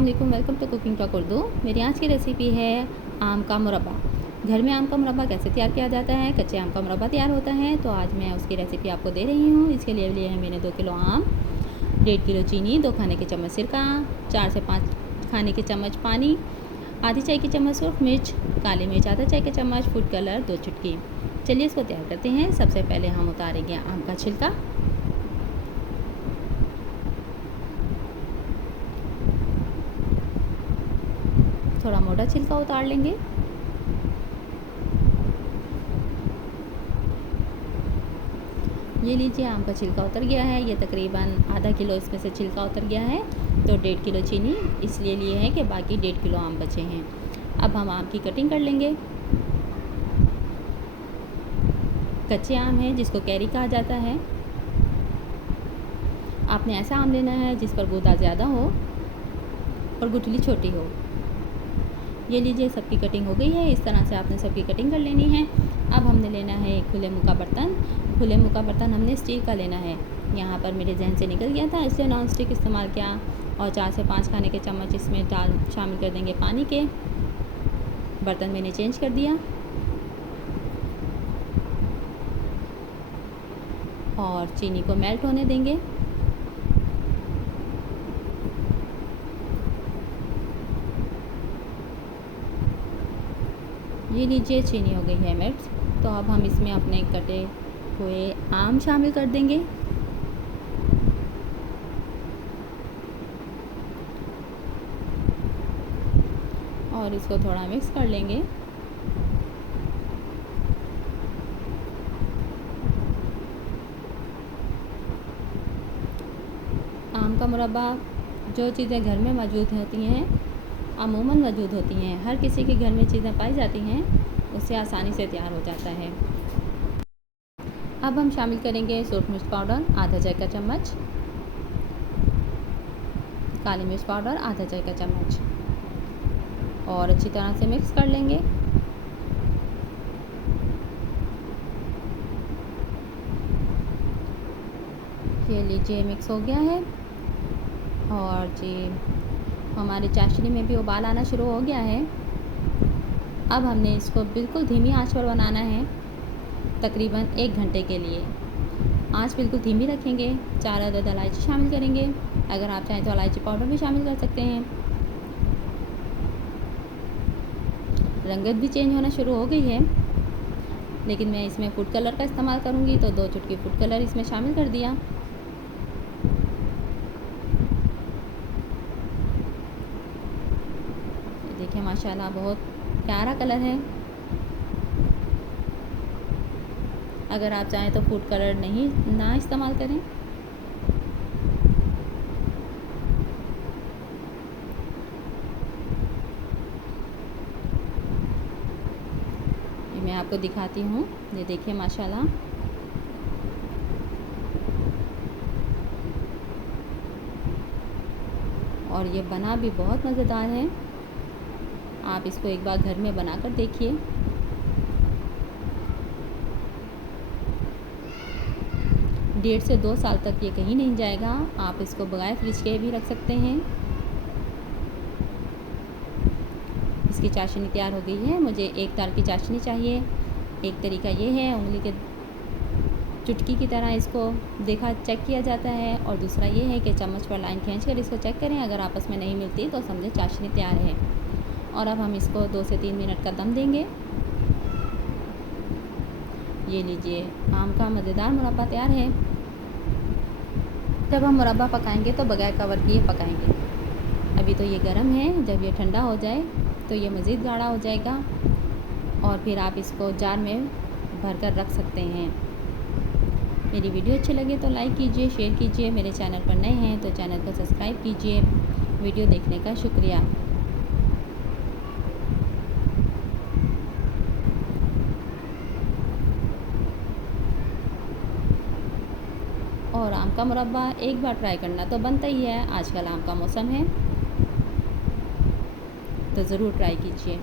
अस्सलामुअलैकुम, welcome to cooking talk Urdu. मेरी आज की रेसिपी है आम का मुरब्बा। घर में आम का मुरब्बा कैसे तैयार किया जाता है, कच्चे आम का मुरब्बा तैयार होता है, तो आज मैं उसकी रेसिपी आपको दे रही हूँ। इसके लिए लिए है मैंने 2 किलो आम, 1.5 किलो चीनी, 2 खाने के चम्मच सिरका, 4 से 5 खाने के चम्मच पानी, आधी चाय की चम्मच सूर्ख मिर्च, काली मिर्च आधा चाय के चम्मच, फूड कलर 2 चुटकी। चलिए इसको तैयार करते हैं। सबसे पहले हम उतारेंगे आम का छिलका। थोड़ा मोटा छिलका उतार लेंगे। ये लीजिए, आम का छिलका उतर गया है। ये तकरीबन आधा किलो इसमें से छिलका उतर गया है, तो 1.5 किलो चीनी इसलिए लिए है कि बाकी 1.5 किलो आम बचे हैं। अब हम आम की कटिंग कर लेंगे। कच्चे आम है जिसको कैरी कहा जाता है। आपने ऐसा आम लेना है जिस पर गूदा ज़्यादा हो और गुठली छोटी हो। ये लीजिए, सबकी कटिंग हो गई है। इस तरह से आपने सबकी कटिंग कर लेनी है। अब हमने लेना है एक खुले मुँह का बर्तन। खुले मुँह का बर्तन हमने स्टील का लेना है। यहाँ पर मेरे जहन से निकल गया था, इसलिए नॉन स्टिक इस्तेमाल किया। और 4 से 5 खाने के चम्मच इसमें शामिल कर देंगे पानी के। बर्तन मैंने चेंज कर दिया और चीनी को मेल्ट होने देंगे। ये लीजिए, चीनी हो गई है मेल्ट। तो अब हम इसमें अपने कटे हुए आम शामिल कर देंगे। और इसको थोड़ा मिक्स कर लेंगे। आम का मुरब्बा जो चीज़ें घर में मौजूद होती हैं, अमूमन मौजूद होती हैं, हर किसी के घर में चीज़ें पाई जाती हैं, उससे आसानी से तैयार हो जाता है। अब हम शामिल करेंगे सूर्ख मिर्च पाउडर आधा चाय का चम्मच, काली मिर्च पाउडर आधा चाय का चम्मच, और अच्छी तरह से मिक्स कर लेंगे। ये लीजिए, मिक्स हो गया है। और जी, हमारी चाशनी में भी उबाल आना शुरू हो गया है। अब हमने इसको बिल्कुल धीमी आंच पर बनाना है, तकरीबन 1 घंटे के लिए। आंच बिल्कुल धीमी रखेंगे। 4 अदद इलायची शामिल करेंगे। अगर आप चाहें तो इलायची पाउडर भी शामिल कर सकते हैं। रंगत भी चेंज होना शुरू हो गई है, लेकिन मैं इसमें फूड कलर का इस्तेमाल करूँगी, तो 2 चुटकी फूड कलर इसमें शामिल कर दिया। देखिए, माशाल्लाह बहुत प्यारा कलर है। अगर आप चाहें तो फूड कलर ना इस्तेमाल करें। ये मैं आपको दिखाती हूँ। ये देखिए, माशाल्लाह और ये बना भी बहुत मज़ेदार है। आप इसको एक बार घर में बना कर देखिए। डेढ़ से 2 साल तक ये कहीं नहीं जाएगा। आप इसको बगैर फ्रिज के भी रख सकते हैं। इसकी चाशनी तैयार हो गई है। मुझे एक तार की चाशनी चाहिए। एक तरीका ये है, उंगली के चुटकी की तरह इसको चेक किया जाता है, और दूसरा ये है कि चम्मच पर लाइन खींचकर इसको चेक करें। अगर आपस में नहीं मिलती तो समझे चाशनी तैयार है। और अब हम इसको 2 से 3 मिनट का दम देंगे। ये लीजिए, आम का मज़ेदार मुरब्बा तैयार है। जब हम मुरब्बा पकाएंगे तो बगैर कवर किए पकाएंगे। अभी तो ये गर्म है, जब ये ठंडा हो जाए तो ये मज़ीद गाढ़ा हो जाएगा, और फिर आप इसको जार में भर कर रख सकते हैं। मेरी वीडियो अच्छी लगे तो लाइक कीजिए, शेयर कीजिए। मेरे चैनल पर नए हैं तो चैनल को सब्सक्राइब कीजिए। वीडियो देखने का शुक्रिया। और आम का मुरब्बा एक बार ट्राई करना तो बनता ही है। आजकल आम का मौसम है, तो ज़रूर ट्राई कीजिए।